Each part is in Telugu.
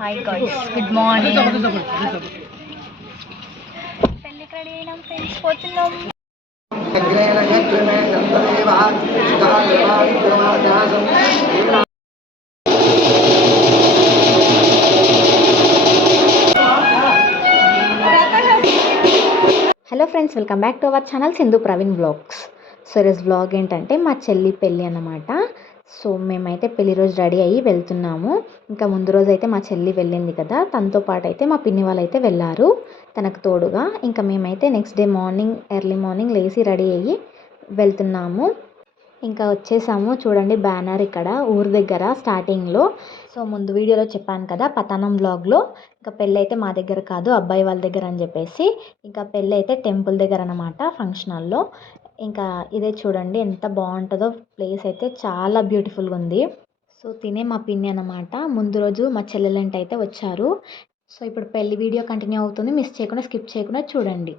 Hi guys, good morning. పెళ్ళికి రెడీ అయినాం ఫ్రెండ్స్, పోతున్నాం. Hello friends, welcome back to our channel Sindhu Praveen vlogs. So ఈరోజు వ్లాగ్ ఏంటంటే మా చెల్లి పెళ్ళి అన్నమాట. సో మేమైతే పెళ్లి రోజు రెడీ అయ్యి వెళ్తున్నాము. ఇంకా ముందు రోజు అయితే మా చెల్లి వెళ్ళింది కదా, తనతో పాటు అయితే మా పిన్ని వాళ్ళు అయితే వెళ్ళారు తనకు తోడుగా. ఇంకా మేమైతే next day morning early morning లేచి రెడీ అయ్యి వెళ్తున్నాము. ఇంకా వచ్చేసాము. చూడండి బ్యానర్ ఇక్కడ ఊరు దగ్గర స్టార్టింగ్లో. సో ముందు వీడియోలో చెప్పాను కదా పతానం వ్లాగ్లో, ఇంకా పెళ్ళి అయితే మా దగ్గర కాదు అబ్బాయి వాళ్ళ దగ్గర అని చెప్పేసి. ఇంకా పెళ్ళి అయితే టెంపుల్ దగ్గర అన్నమాట, ఫంక్షన్ హాల్లో. ఇంకా ఇదే చూడండి ఎంత బాగుంటుందో, ప్లేస్ అయితే చాలా బ్యూటిఫుల్గా ఉంది. సో తినే మా పిన్ని అన్నమాట. ముందు రోజు మా చెల్లెలంట అయితే వచ్చారు. సో ఇప్పుడు పెళ్లి వీడియో కంటిన్యూ అవుతుంది, మిస్ చేయకుండా స్కిప్ చేయకుండా చూడండి.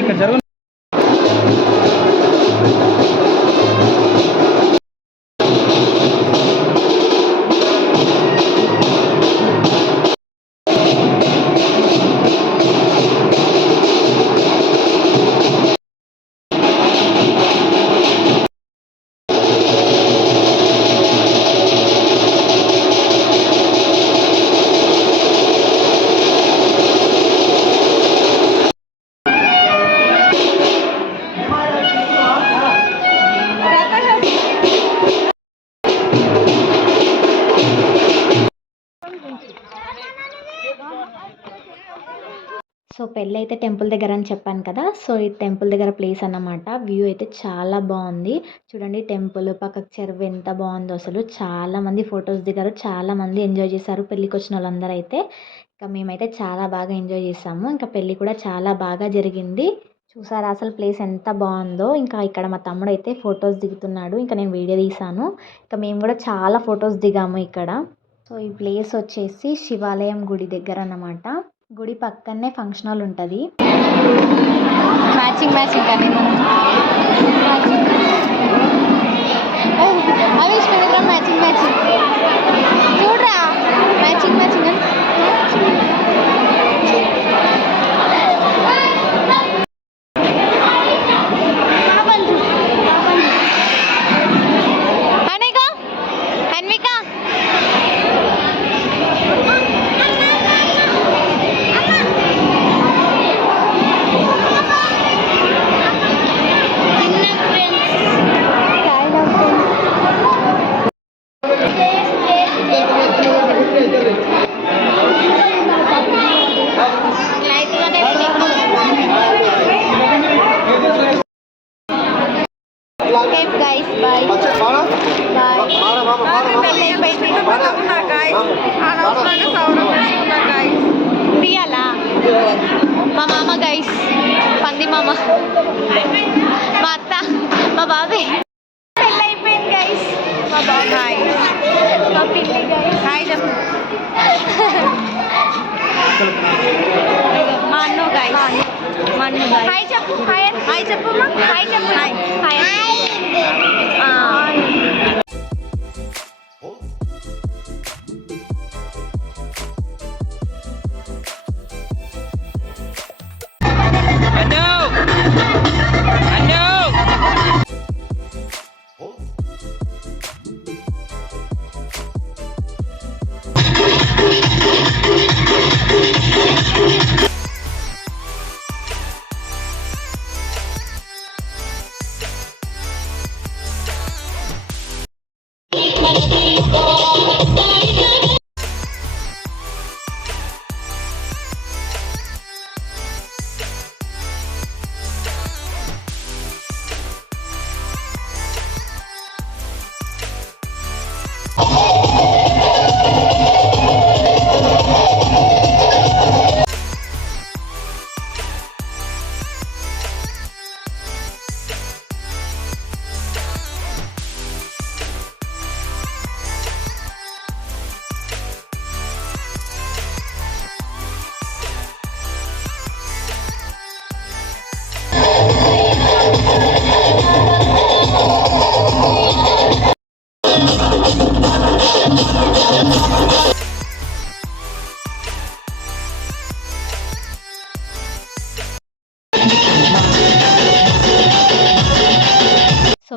ఇక్కడ జరుగు. సో పెళ్ళి అయితే టెంపుల్ దగ్గర అని చెప్పాను కదా. సో ఈ టెంపుల్ దగ్గర ప్లేస్ అన్నమాట. వ్యూ అయితే చాలా బాగుంది. చూడండి టెంపుల్ పక్కకు చెరువు ఎంత బాగుందో అసలు. చాలా మంది ఫొటోస్ దిగారు, చాలా మంది ఎంజాయ్ చేశారు పెళ్ళికి వచ్చిన వాళ్ళందరూ అయితే. ఇంకా మేమైతే చాలా బాగా ఎంజాయ్ చేసాము. ఇంకా పెళ్ళి కూడా చాలా బాగా జరిగింది. చూసారా అసలు ప్లేస్ ఎంత బాగుందో. ఇంకా ఇక్కడ మా తమ్ముడు అయితే ఫొటోస్ దిగుతున్నాడు, ఇంకా నేను వీడియో తీసాను. ఇంకా మేము కూడా చాలా ఫొటోస్ దిగాము ఇక్కడ. సో ఈ ప్లేస్ వచ్చేసి శివాలయం గుడి దగ్గర అన్నమాట. గుడి పక్కనే ఫంక్షన్ హాల్ ఉంటుంది. మ్యాచింగ్ కానీ మ్యాచింగ్ చూడరా, మ్యాచింగ్ మా మామ గైస్, పంది మామ, మా అత్త, మా బాబాయ్ పెళ్ళి అయిపోయింది గైస్. మా బాబాయ్, మా పిల్లి గైస్. హాయ్ చెప్పు. మా అన్న గైస్, హాయ్ చెప్పు. హాయ్ చెప్పు. హాయ్ చెప్పు. హాయ్.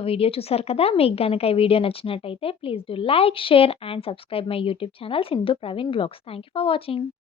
వీడియో చూసారు కదా! మీకు గనక ఈ వీడియో నచ్చినట్టయితే please do like, share and subscribe my YouTube channel Sindhu Praveen vlogs. Thank you for watching.